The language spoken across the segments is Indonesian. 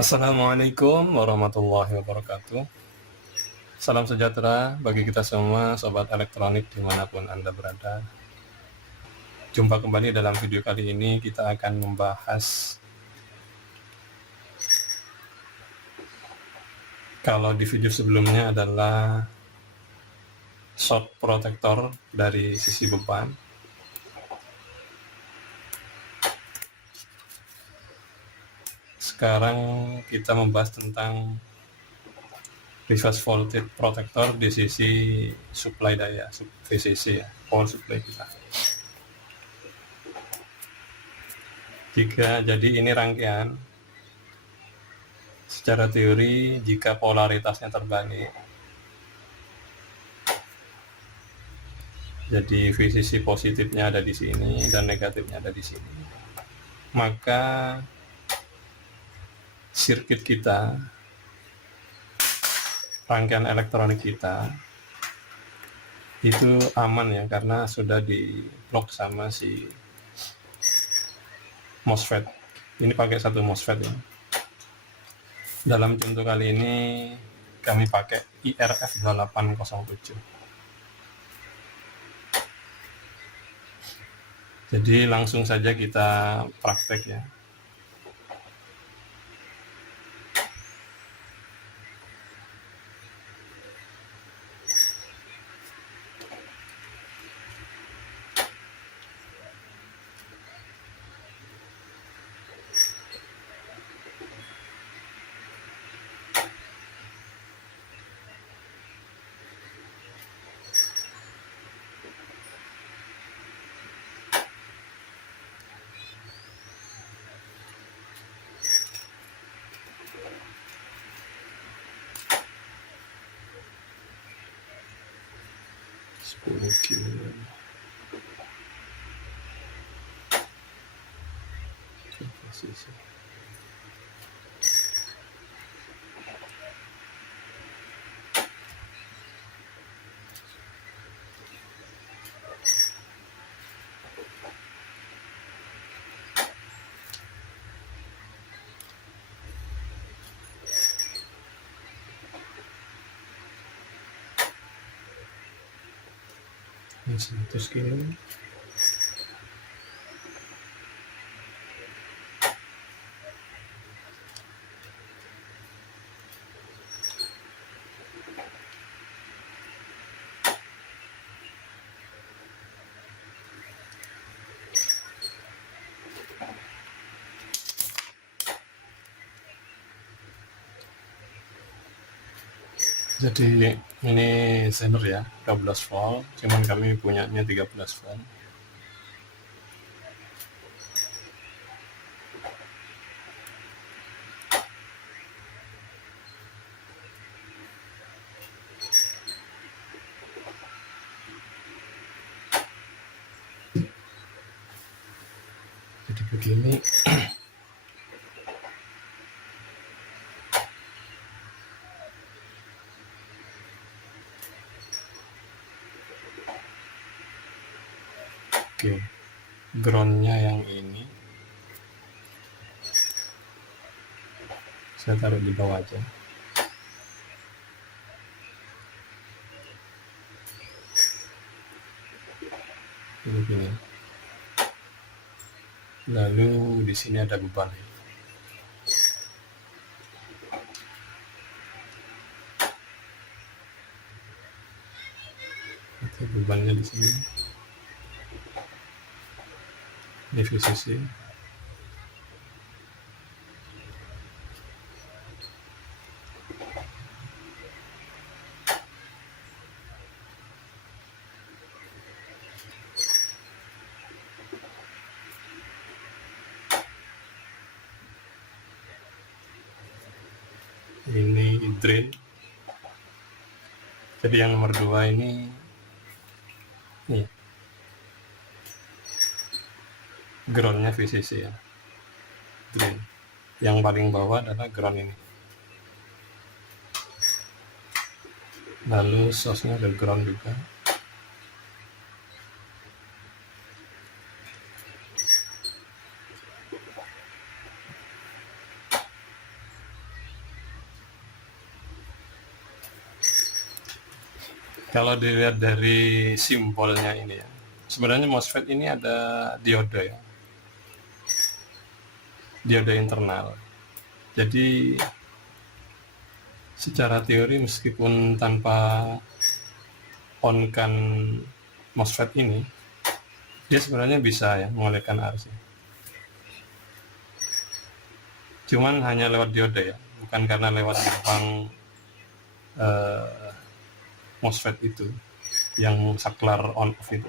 Assalamualaikum warahmatullahi wabarakatuh. Salam sejahtera bagi kita semua, sobat elektronik dimanapun Anda berada. Jumpa kembali dalam video kali ini, kita akan membahas kalau di video sebelumnya adalah short protector dari sisi beban. Sekarang kita membahas tentang reverse voltage protector di sisi supply daya, VCC ya, power supply kita. Jadi ini rangkaian. Secara teori, jika polaritasnya terbalik, jadi VCC positifnya ada di sini dan negatifnya ada di sini, maka sirkuit kita, rangkaian elektronik kita itu aman ya, karena sudah di blok sama si MOSFET. Ini pakai satu MOSFET ya. Dalam contoh kali ini kami pakai IRF2807. Jadi langsung saja kita praktek ya. Ini 100 kilo. Jadi ini Zener ya, 12 volt, cuman kami punyanya 13 volt. Jadi begini. Oke, groundnya yang ini saya taruh di bawah aja. Ini gini. Lalu di sini ada beban. Itu bebannya di sini. Di VCC. Ini drain. Jadi yang nomor 2 ini nih, groundnya VCC ya, drain. Yang paling bawah adalah ground ini. Lalu source-nya ada ground juga. Kalau dilihat dari simbolnya ini ya, sebenarnya MOSFET ini ada diode ya, diode internal. Jadi secara teori meskipun tanpa on kan MOSFET ini, dia sebenarnya bisa ya mengalirkan arus ya. Cuman hanya lewat diode ya, bukan karena lewat gerbang MOSFET itu yang saklar on off itu.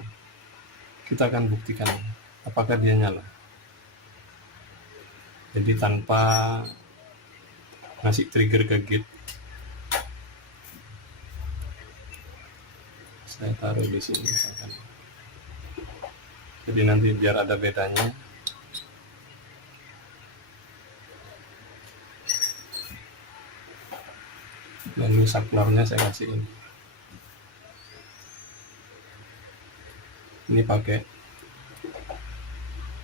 Kita akan buktikan apakah dia nyala. Jadi tanpa ngasih trigger ke gate, saya taruh di sini misalkan. Jadi nanti biar ada bedanya. Lalu saklarnya saya kasih ini. Ini pakai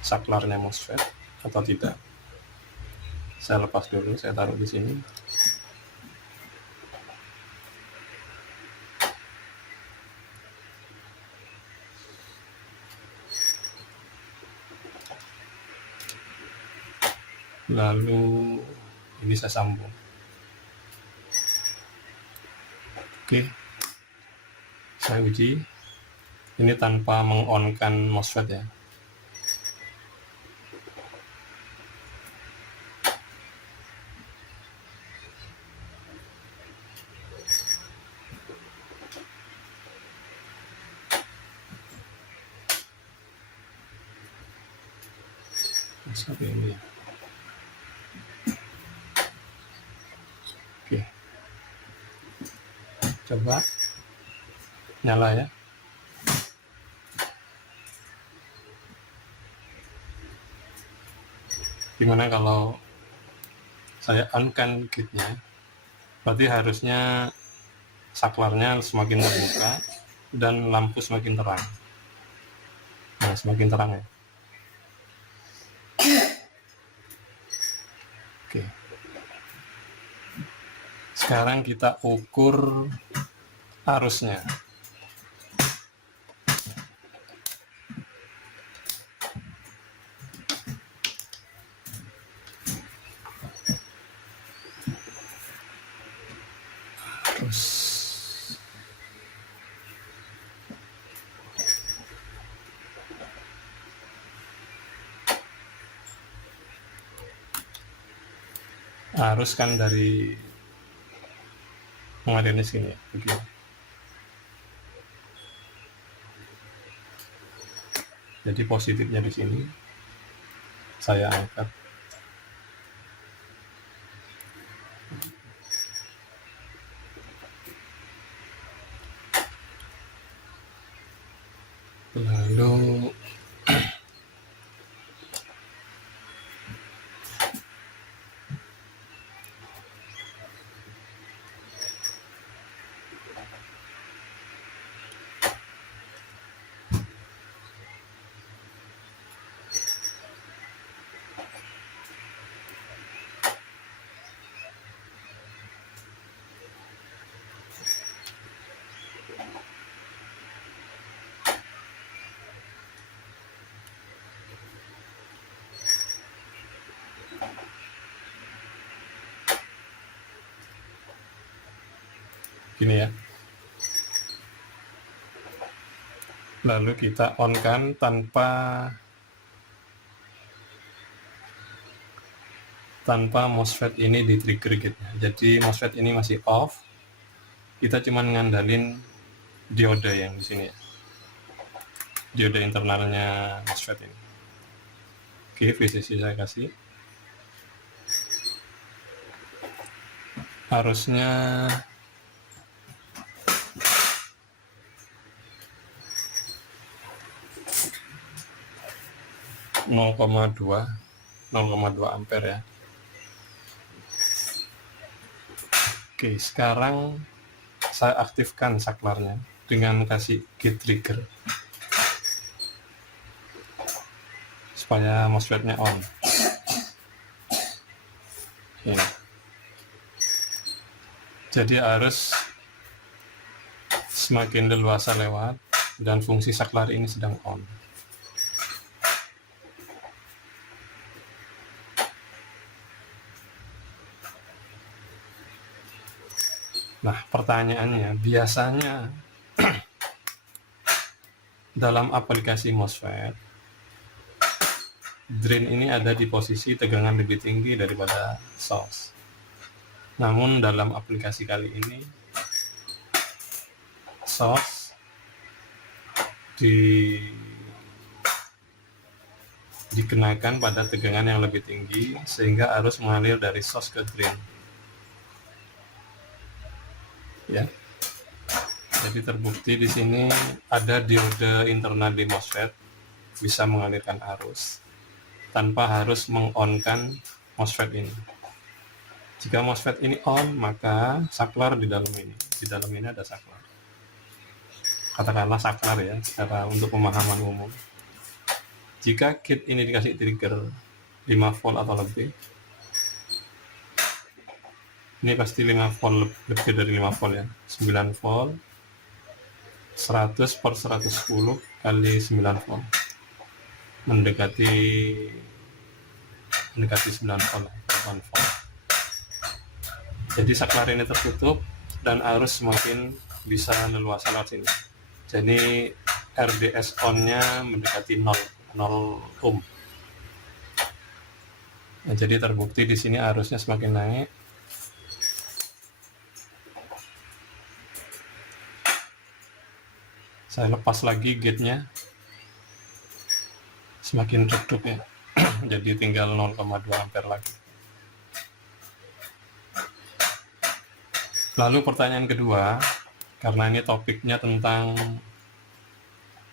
saklarnya MOSFET atau tidak? Saya lepas dulu, saya taruh di sini. Lalu ini saya sambung. Oke, saya uji. Ini tanpa mengonkan MOSFET ya. Sampai ini ya. Oke, coba nyala ya. Gimana kalau saya on-kan gate-nya? Berarti harusnya saklarnya semakin terbuka dan lampu semakin terang. Nah, semakin terang ya. Oke. Sekarang kita ukur arusnya. Arus kan dari mengalirnya sini ya, begini. Jadi positifnya di sini saya angkat. Lalu gini ya. Lalu kita on kan tanpa MOSFET ini di trigger gate-nya. Jadi MOSFET ini masih off. Kita cuma ngandalin diode yang di sini ya. Diode internalnya MOSFET ini. Oke, VCC saya kasih. Harusnya nol koma dua ampere ya. Oke, sekarang saya aktifkan saklarnya dengan kasih gate trigger supaya MOSFET-nya on. Ini. Jadi arus semakin leluasa lewat dan fungsi saklar ini sedang on. Nah, pertanyaannya, biasanya dalam aplikasi MOSFET, drain ini ada di posisi tegangan lebih tinggi daripada source. Namun dalam aplikasi kali ini, source dikenakan pada tegangan yang lebih tinggi sehingga arus mengalir dari source ke drain. Ya. Jadi terbukti di sini ada diode internal di MOSFET bisa mengalirkan arus tanpa harus meng-on-kan MOSFET ini. Jika MOSFET ini on, maka saklar di dalam ini. Di dalam ini ada saklar. Katakanlah saklar ya, secara untuk pemahaman umum. Jika kit ini dikasih trigger 5 volt atau lebih, ini pasti 5 volt, lebih dari 5 volt ya, 9 volt, 100 per 110 kali 9 volt, mendekati 9 volt, 8 volt. Jadi saklar ini tertutup dan arus semakin bisa leluasa lewat sini. Jadi RDS on-nya mendekati 0 ohm. Nah, jadi terbukti di sini arusnya semakin naik. Saya lepas lagi gate-nya, semakin redup ya. Jadi tinggal 0,2 ampere lagi. Lalu pertanyaan kedua, karena ini topiknya tentang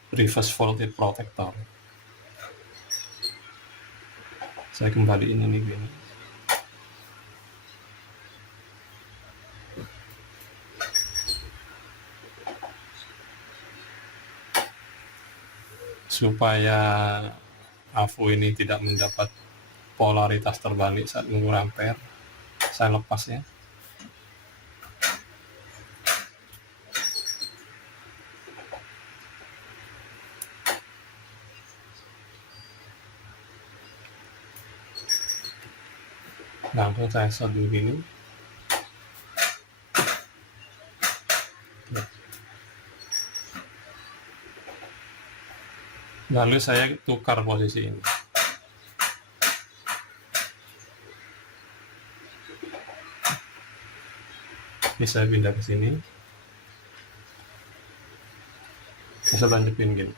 reverse voltage protector, saya kembaliin ini gini. Supaya AVO ini tidak mendapat polaritas terbalik saat mengukur ampere, saya lepas ya. Langsung saya short dulu gini. Lalu saya tukar posisi ini. Ini saya pindah ke sini. Saya lanjutin gini.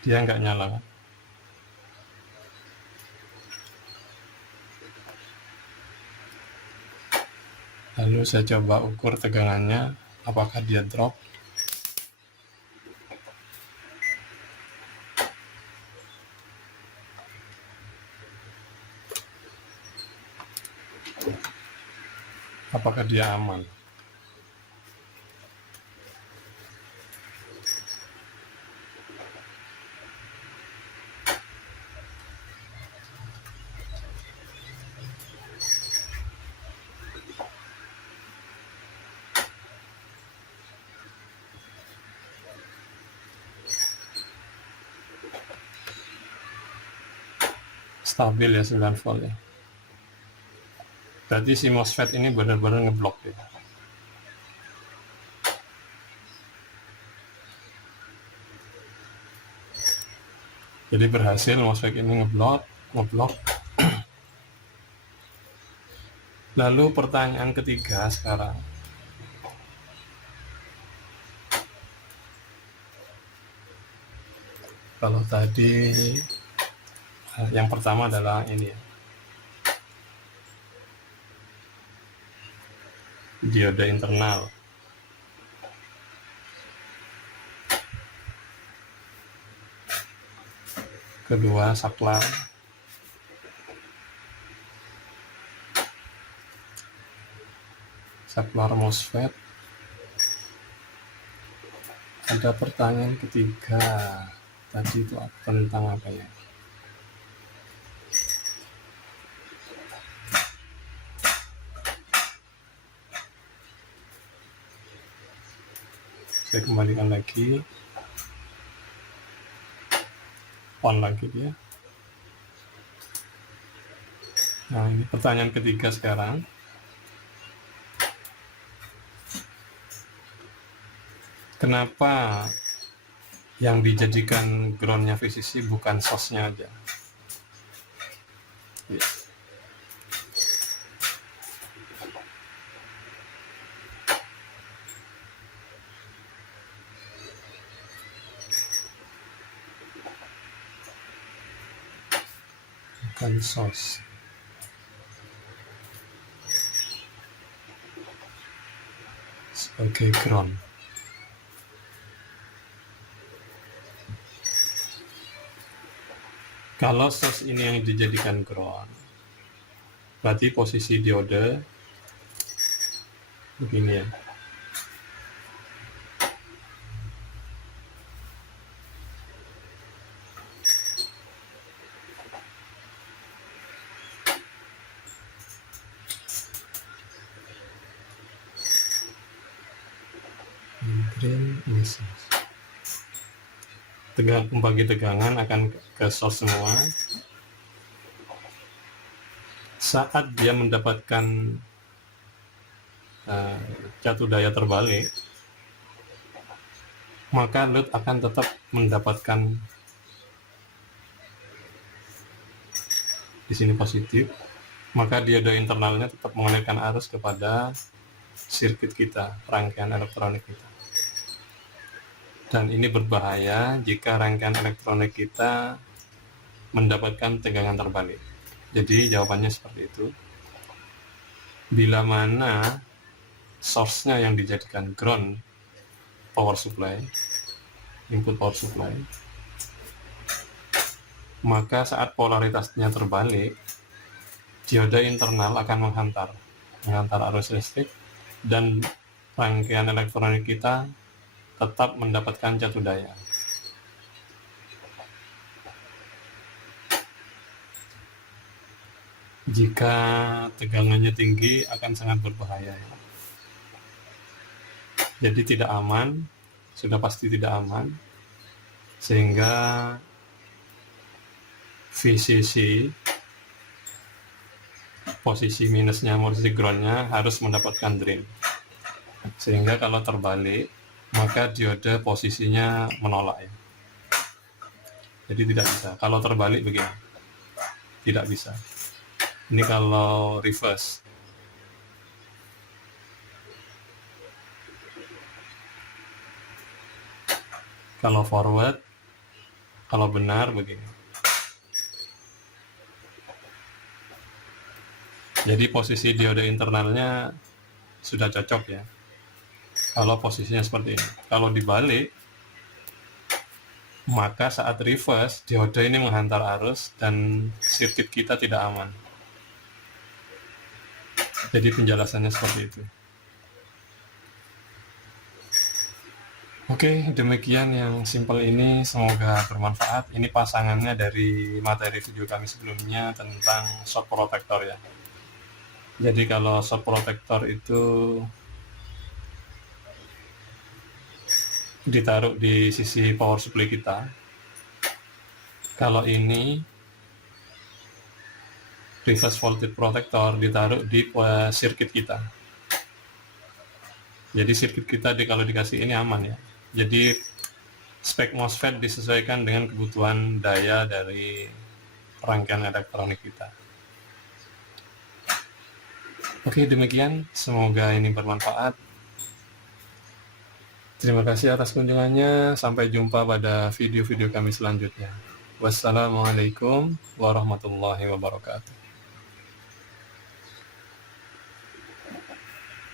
Dia nggak nyala kan? Lalu saya coba ukur tegangannya, apakah dia drop. Apakah dia aman. Stabil ya 9 volt ya. Berarti si MOSFET ini benar-benar ngeblok ya. Jadi berhasil MOSFET ini ngeblok. Lalu pertanyaan ketiga sekarang. Kalau tadi yang pertama adalah ini ya, diode internal. Kedua saklar. Saklar MOSFET. Ada pertanyaan ketiga. Tadi itu tentang apa ya? Saya kembalikan lagi, on lagi dia. Nah, ini pertanyaan ketiga sekarang. Kenapa yang dijadikan groundnya VCC bukan source-nya aja? Ya. Bukan source. Sebagai ground. Kalau source ini yang dijadikan ground, berarti posisi diode begini ya. Green ini source. Pembagi tegangan akan ke source semua. Saat dia mendapatkan jatuh daya terbalik, maka load akan tetap mendapatkan di sini positif, maka dioda internalnya tetap mengalirkan arus kepada sirkuit kita, rangkaian elektronik kita. Dan ini berbahaya jika rangkaian elektronik kita mendapatkan tegangan terbalik. Jadi jawabannya seperti itu. Bila mana source-nya yang dijadikan ground power supply, input power supply, maka saat polaritasnya terbalik, dioda internal akan menghantar arus listrik dan rangkaian elektronik kita tetap mendapatkan jatuh daya. Jika tegangannya tinggi akan sangat berbahaya. Jadi tidak aman, sudah pasti tidak aman, sehingga VCC posisi minusnya, posisi groundnya harus mendapatkan drain. Sehingga kalau terbalik, maka diode posisinya menolak ya. Jadi tidak bisa. Kalau terbalik begini, tidak bisa. Ini kalau reverse. Kalau forward, kalau benar begini. Jadi posisi diode internalnya sudah cocok ya. Kalau posisinya seperti ini. Kalau dibalik, maka saat reverse, diode ini menghantar arus dan sirkuit kita tidak aman. Jadi penjelasannya seperti itu. Oke, demikian yang simple ini, semoga bermanfaat. Ini pasangannya dari materi video kami sebelumnya tentang short protector ya. Jadi kalau short protector itu ditaruh di sisi power supply kita. Kalau ini reverse voltage protector ditaruh di sirkuit kita. Jadi sirkuit kita kalau dikasih ini aman ya. Jadi spek MOSFET disesuaikan dengan kebutuhan daya dari rangkaian elektronik kita. Oke, demikian. Semoga ini bermanfaat. Terima kasih atas kunjungannya. Sampai jumpa pada video-video kami selanjutnya. Wassalamualaikum warahmatullahi wabarakatuh.